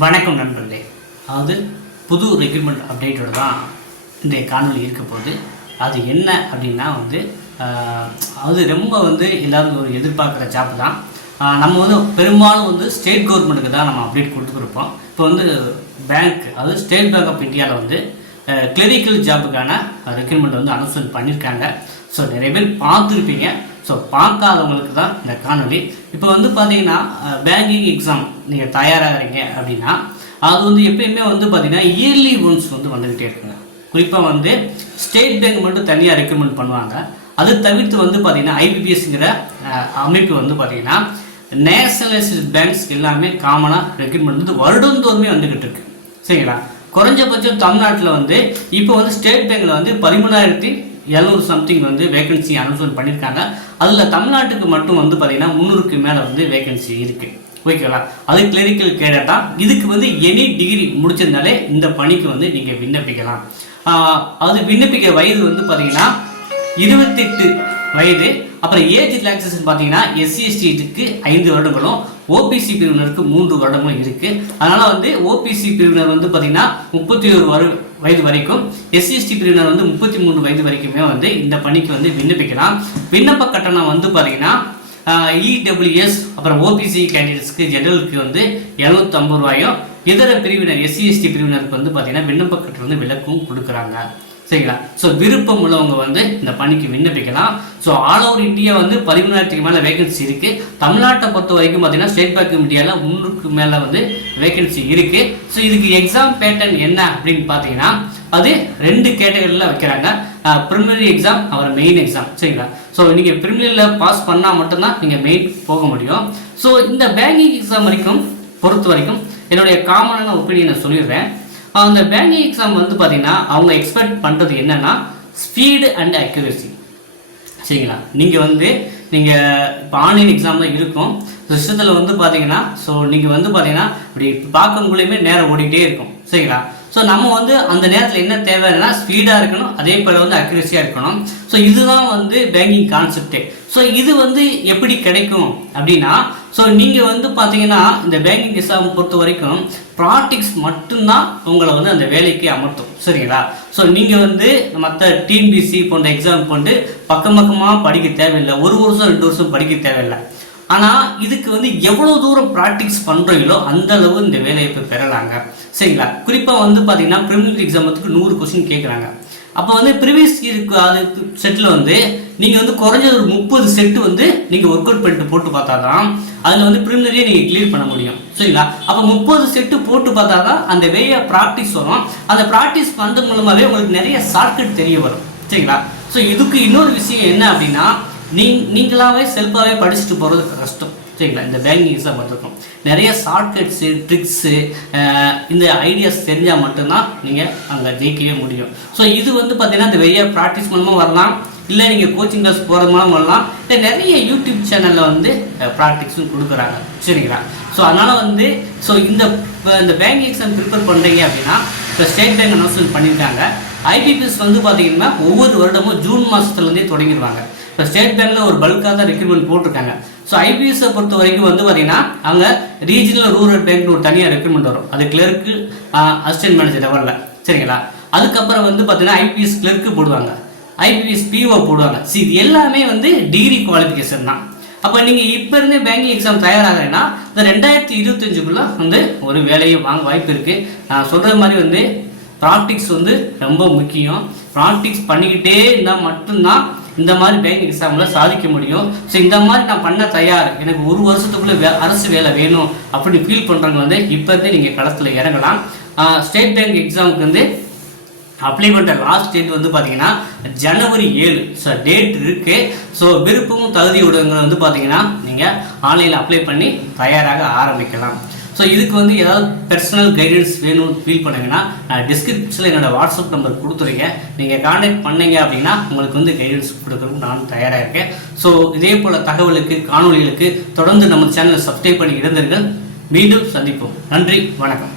வணக்கம் நண்பர்களே. அதாவது புது ரெக்ரூட்மெண்ட் அப்டேட்டோட தான் இந்த காணொலி இருக்க போகுது. அது என்ன அப்படின்னா அது ரொம்ப எல்லாரும் ஒரு எதிர்பார்க்குற ஜாப் தான். நம்ம பெரும்பாலும் ஸ்டேட் கவர்மெண்ட்டுக்கு தான் நம்ம அப்டேட் கொடுத்துருப்போம். இப்போ பேங்க், அதாவது ஸ்டேட் பேங்க் ஆஃப் இந்தியாவில் கிளரிக்கல் ஜாப்புக்கான ரெக்ரூட்மெண்ட் அனௌன்ஸ்மெண்ட் பண்ணியிருக்காங்க. ஸோ நிறைய பேர் பார்த்துருப்பீங்க. ஸோ பார்க்காதவங்களுக்கு தான் இந்த காணொலி. இப்போ பார்த்தீங்கன்னா பேங்கிங் எக்ஸாம் நீங்கள் தயாராகிறீங்க அப்படின்னா அது எப்பயுமே பார்த்தீங்கன்னா இயர்லி ஒன்ஸ் வந்துக்கிட்டே இருக்குங்க. குறிப்பாக ஸ்டேட் பேங்க் மட்டும் தனியாக ரெக்கமெண்ட் பண்ணுவாங்க. அது தவிர்த்து பார்த்தீங்கன்னா ஐபிபிஎஸ்ங்கிற அமைப்பு பார்த்தீங்கன்னா நேஷனலைஸ்டு பேங்க்ஸ் எல்லாமே காமனாக ரெக்கமெண்ட் வருடந்தோறுமே வந்துக்கிட்டு இருக்கு. சரிங்களா? குறைஞ்சபட்சம் தமிழ்நாட்டில் இப்போ ஸ்டேட் பேங்கில் 13,700 சம்திங் வேகன்சி அனௌன்ஸ்மெண்ட் பண்ணியிருக்காங்க. அதில் தமிழ்நாட்டுக்கு மட்டும் பார்த்தீங்கன்னா 300க்கு மேலே வேகன்சி இருக்குது. ஓகேங்களா? அது கிளரிக்கல் கேடர் தான். இதுக்கு எனி டிகிரி முடிச்சிருந்தாலே இந்த பணிக்கு நீங்கள் விண்ணப்பிக்கலாம். அது விண்ணப்பிக்க வயது பார்த்தீங்கன்னா 28 வயது. அப்புறம் ஏஜ் ரிலாக்ஸேஷன் பார்த்தீங்கன்னா SC/ST 5 வருடங்களும் ஓபிசி பிரிவினருக்கு 3 வருடங்களும் இருக்குது. அதனால் ஓபிசி பிரிவினர் பார்த்தீங்கன்னா 31 வயது வரைக்கும், SC/ST பிரிவினர் 33 வயது வரைக்குமே இந்த பணிக்கு விண்ணப்பிக்கலாம். விண்ணப்ப கட்டணம் பார்த்தீங்கன்னா EWS அப்புறம் ஓபிசி கேண்டிடேட்ஸ்க்கு ஜெனரலுக்கு 750 ரூபாயும், இதர பிரிவினர் SC/ST பிரிவினருக்கு பார்த்தீங்கன்னா விண்ணப்ப கட்டணம் விலக்கும் கொடுக்குறாங்க. சரிங்களா? ஸோ விருப்பம் உள்ளவங்க இந்த பணிக்கு விண்ணப்பிக்கலாம். ஸோ ஆல் ஓவர் இந்தியா 13,000க்கு மேலே வேகன்சி இருக்குது. தமிழ்நாட்டை பொறுத்த வரைக்கும் பார்த்தீங்கன்னா ஸ்டேட் பேங்க் ஆஃப் இந்தியாவில் 300க்கு மேலே வேகன்சி இருக்குது. ஸோ இதுக்கு எக்ஸாம் பேட்டர்ன் என்ன அப்படின்னு பார்த்தீங்கன்னா அது 2 கேட்டகரியில் வைக்கிறாங்க. ப்ரிலிமினரி எக்ஸாம் அப்புறம் மெயின் எக்ஸாம். சரிங்களா? ஸோ நீங்கள் ப்ரிலிமினரியில் பாஸ் பண்ணால் மட்டும்தான் நீங்கள் மெயின் போக முடியும். ஸோ இந்த பேங்கிங் எக்ஸாம் பொறுத்த வரைக்கும் என்னுடைய காமனான ஒப்பீனியனை சொல்லிடுறேன். அந்த பேங்கிங் எக்ஸாம் பார்த்தீங்கன்னா அவங்க எக்ஸ்பெக்ட் பண்ணுறது என்னன்னா ஸ்பீடு அண்ட் அக்யூரசி. சரிங்களா? நீங்கள் நீங்கள் இப்போ ஆன்லைன் எக்ஸாம் தான் இருக்கும். சிஸ்டத்தில் பார்த்தீங்கன்னா ஸோ நீங்கள் பார்த்தீங்கன்னா இப்படி பார்க்கக்குள்ளேயுமே நேரம் ஓடிக்கிட்டே இருக்கும். சரிங்களா? ஸோ நம்ம அந்த நேரத்தில் என்ன தேவைன்னா ஸ்பீடாக இருக்கணும், அதே போல் அக்யூரஸியாக இருக்கணும். ஸோ இதுதான் பேங்கிங் கான்செப்டே. ஸோ இது எப்படி கிடைக்கும் அப்படின்னா ஸோ நீங்கள் பார்த்தீங்கன்னா இந்த பேங்கிங் எக்ஸாம் பொறுத்த வரைக்கும் ப்ராக்டிக்ஸ் மட்டும்தான் உங்களை அந்த வேலைக்கு அமர்த்தும். சரிங்களா? ஸோ நீங்கள் மற்ற டிஎன்பிசி போன்ற எக்ஸாம் கொண்டு பக்கமாக படிக்க தேவையில்லை. 1 வருஷம் 2 வருஷம் படிக்க தேவையில்லை. ஆனால் இதுக்கு எவ்வளோ தூரம் ப்ராக்டிக்ஸ் பண்ணுறீங்களோ அந்த அளவு இந்த வேலையை இப்போ பெறலாங்க. சரிங்களா? குறிப்பாக பார்த்தீங்கன்னா ப்ரிலிமினரி எக்ஸாமுக்கு 100 கொஸ்டின் கேட்குறாங்க. அப்போ ப்ரீவியஸ் இயருக்கு அது செட்டில் நீங்கள் குறைஞ்சது ஒரு 30 செட்டு நீங்கள் ஒர்க் அவுட் பண்ணிட்டு போட்டு பார்த்தா தான் அதில் ப்ரிலிமினரியே நீங்கள் கிளியர் பண்ண முடியும். சரிங்களா? அப்போ 30 செட்டு போட்டு பார்த்தா தான் அந்த வேயை ப்ராக்டிஸ் வரும். அந்த ப்ராக்டிஸ் பண்ணுறது மூலமாகவே உங்களுக்கு நிறைய ஷார்ட்கட் தெரிய வரும். சரிங்களா? ஸோ இதுக்கு இன்னொரு விஷயம் என்ன அப்படின்னா நீங்களாவே செல்ஃபாகவே படிச்சுட்டு போகிறது கஷ்டம். சரிங்களா? இந்த பேங்கிங் எக்ஸாம் இருக்கும் நிறைய ஷார்ட்கட்ஸு ட்ரிக்ஸு இந்த ஐடியாஸ் தெரிஞ்சால் மட்டும்தான் நீங்கள் அங்கே ஜெயிக்கவே முடியும். ஸோ இது பார்த்தீங்கன்னா இந்த வெளியே ப்ராக்டிஸ் மூலமாக வரலாம், இல்லை நீங்கள் கோச்சிங் கிளாஸ் போகிறது மூலம் வரலாம், இல்லை நிறைய யூடியூப் சேனலில் ப்ராக்டிக்ஸும் கொடுக்குறாங்க. சரிங்களா? ஸோ அதனால் ஸோ இந்த பேங்கிங் எக்ஸாம் ப்ரிப்பேர் பண்ணுறீங்க அப்படின்னா இப்போ ஸ்டேட் பேங்க் அனௌன்ஸ்மெண்ட் பண்ணியிருக்காங்க. ஐபிபிஎஸ் பார்த்தீங்கன்னா ஒவ்வொரு வருடமும் ஜூன் மாதத்துலேருந்தே தொடங்கிடுவாங்க. இப்போ ஸ்டேட் பேங்கில் ஒரு பல்காக தான் ரெக்ரூட்மெண்ட் போட்டிருக்காங்க. ஸோ ஐபிஎஸ்ஸை பொறுத்த வரைக்கும் பார்த்தீங்கன்னா அங்கே ரீஜனல் ரூரல் பேங்க்னு ஒரு தனியாக ரெக்ரூட்மெண்ட் வரும். அது கிளர்க்கு அசிஸ்டன்ட் மேனேஜர் லெவலில். சரிங்களா? அதுக்கப்புறம் பார்த்தீங்கன்னா ஐபிஎஸ் கிளர்க்கு போடுவாங்க, ஐபிஎஸ் பிஓ போடுவாங்க. ஸோ இது எல்லாமே டிகிரி குவாலிஃபிகேஷன் தான். அப்போ நீங்கள் இப்போ இருந்தே பேங்கிங் எக்ஸாம் தயாராகிறீங்கன்னா இந்த 2025க்குள்ளே ஒரு வேலையை வாங்க வாய்ப்பு இருக்குது. நான் சொல்கிற மாதிரி ப்ராக்டிக்ஸ் ரொம்ப முக்கியம். ப்ராக்டிக்ஸ் பண்ணிக்கிட்டே இருந்தால் மட்டும்தான் இந்த மாதிரி பேங்கிங் எக்ஸாமில் சாதிக்க முடியும். ஸோ இந்த மாதிரி நான் பண்ண தயார், எனக்கு 1 வருஷத்துக்குள்ளே அரசு வேலை வேணும் அப்படின்னு ஃபீல் பண்ணுறவங்க இப்போ இருந்தே நீங்கள் களத்தில் இறங்கலாம். ஸ்டேட் பேங்க் எக்ஸாமுக்கு அப்ளை பண்ணுற லாஸ்ட் டேட் பார்த்தீங்கன்னா ஜனவரி 7. ஸோ டேட் இருக்குது. ஸோ விருப்பமும் தகுதி உடையவங்க பார்த்தீங்கன்னா நீங்கள் ஆன்லைனில் அப்ளை பண்ணி தயாராக ஆரம்பிக்கலாம். ஸோ இதுக்கு ஏதாவது பர்சனல் கைடன்ஸ் வேணும்னு ஃபீல் பண்ணிங்கன்னா நான் டிஸ்கிரிப்ஷனில் என்னோடய வாட்ஸ்அப் நம்பர் கொடுத்துருக்கேன். நீங்கள் கான்டாக்ட் பண்ணீங்க அப்படின்னா உங்களுக்கு கைடன்ஸ் கொடுக்குறதுக்கு நான் தயாராக இருக்கேன். ஸோ இதே போல் தகவலுக்கு காணொலிகளுக்கு தொடர்ந்து நம்ம சேனலை சப்ஸ்கிரைப் பண்ணி இருந்தீர்கள். மீண்டும் சந்திப்போம். நன்றி, வணக்கம்.